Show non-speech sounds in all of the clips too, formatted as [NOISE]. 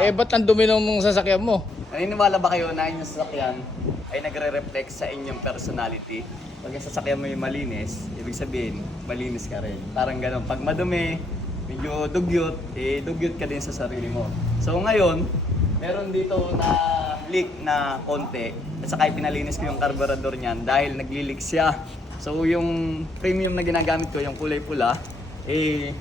Eh, ba't ang dumi ng sasakyan mo? Naniniwala ba kayo na inyong sasakyan ay nagre-reflect sa inyong personality? Pag yung sasakyan mo yung malinis, ibig sabihin, malinis ka rin. Parang ganun. Pag madumi, medyo dugyot, eh dugyot ka din sa sarili mo. So ngayon, meron dito na leak na konti. At saka pinalinis ko yung carburetor niyan dahil nagli-leak siya. So yung premium na ginagamit ko, yung kulay pula, eh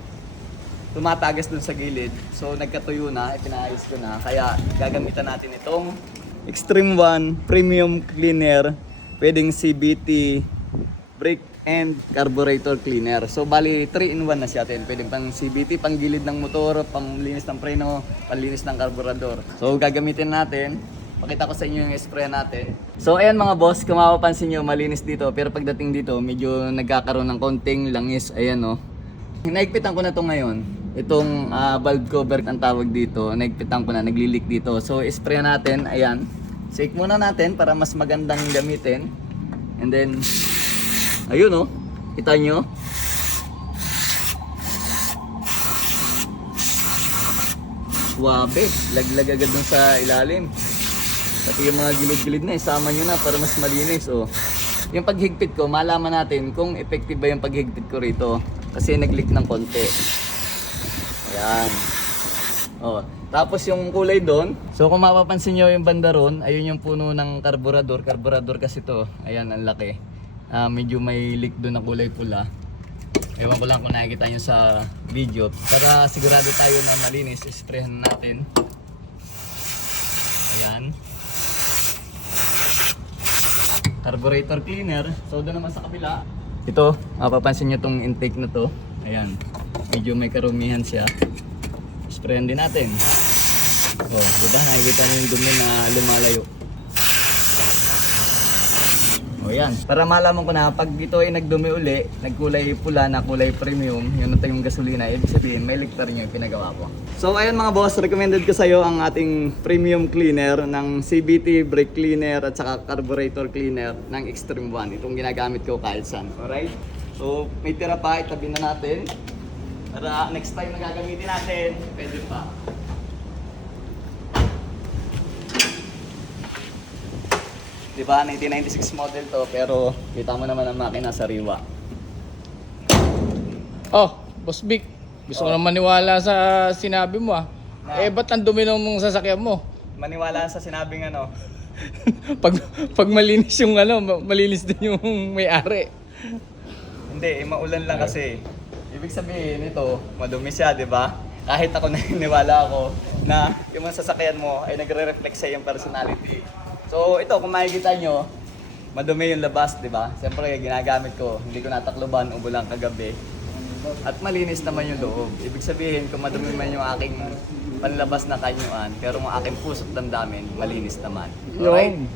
tumatagas dun sa gilid. So nagkatuyo na, ipinaayos ko na. Kaya gagamitan natin itong Extreme One Premium Cleaner. Pwedeng CBT brake and carburetor cleaner. So bali 3 in 1 na siya atin. Pwedeng pang CBT, pang gilid ng motor, panglinis ng preno, panlinis ng carburetor. So gagamitin natin. Pakita ko sa inyo yung spray natin. So ayan mga boss, kung mapapansin nyo, malinis dito. Pero pagdating dito, medyo nagkakaroon ng konting langis. Ayan oh. Naigpitan ko na to ngayon. Itong ah, valve cover ang tawag dito. Naigpitan ko na, nagli-leak dito. So, spray natin. Ayan. Shake muna natin para mas magandang gamitin. And then, ayun oh. Kita nyo? Suwabe. Laglag agad dun sa ilalim. Pati yung mga gilid-gilid na, isama nyo na para mas malinis. Oh. Yung paghigpit ko, malaman natin kung effective ba yung paghigpit ko rito. Kasi nag-leak ng konti. Ayan. Oh, tapos yung kulay doon. So kung mapapansin nyo yung banda ron, ayun yung puno ng karburador. Karburador kasi to. Ayan, ang laki. Ah, medyo may leak doon na kulay pula. Ewan ko lang kung nakikita nyo sa video. Para sigurado tayo na malinis, isprayhan natin. Ayan. Carburetor cleaner. So doon naman sa kabila. Ito, mapapansin nyo tong intake na to. Ayan. Medyo may karumihan siya. Sprayan din natin. Oh, di ba? Nakikita nyo yung dumi na lumalayo. O yan. Para malaman ko na pag ito ay nagdumi uli, nagkulay pula na kulay premium, yun na yung gasolina, ibig sabihin may liktar nyo yung pinagawa ko. So ayun mga boss, recommended ko sa'yo ang ating premium cleaner ng CBT brake cleaner at saka carburetor cleaner ng Extreme One. Itong ginagamit ko kahit saan. Alright? So may tira pa, itabi na natin. Para next time na gagamitin natin, pwede pa. Di ba? 1996 model to, pero kita mo naman ang makina sa Riwa. Oh, Boss Vic. Gusto ko Oh. na maniwala sa sinabi mo ah. Na? Eh, ba't ang dumi ng sasakyan mo? Maniwala sa sinabing ano, [LAUGHS] pag, pag malinis yung ano, ma- malinis din yung may-ari. hindi, eh, maulan lang kasi. Ibig sabihin ito, madumi siya, di ba? Kahit ako [LAUGHS] naniniwala ako na yung mga sasakyan mo ay nagre-reflect sa iyong personality. So ito, kung makikita nyo, madumi yung labas, di ba? Siyempre, ginagamit ko, hindi ko natakloban, umulan kagabi. At malinis naman yung loob. Ibig sabihin, kung madumi man yung aking panlabas na kanyuan, pero ang aking puso't damdamin, malinis naman. Alright? Yung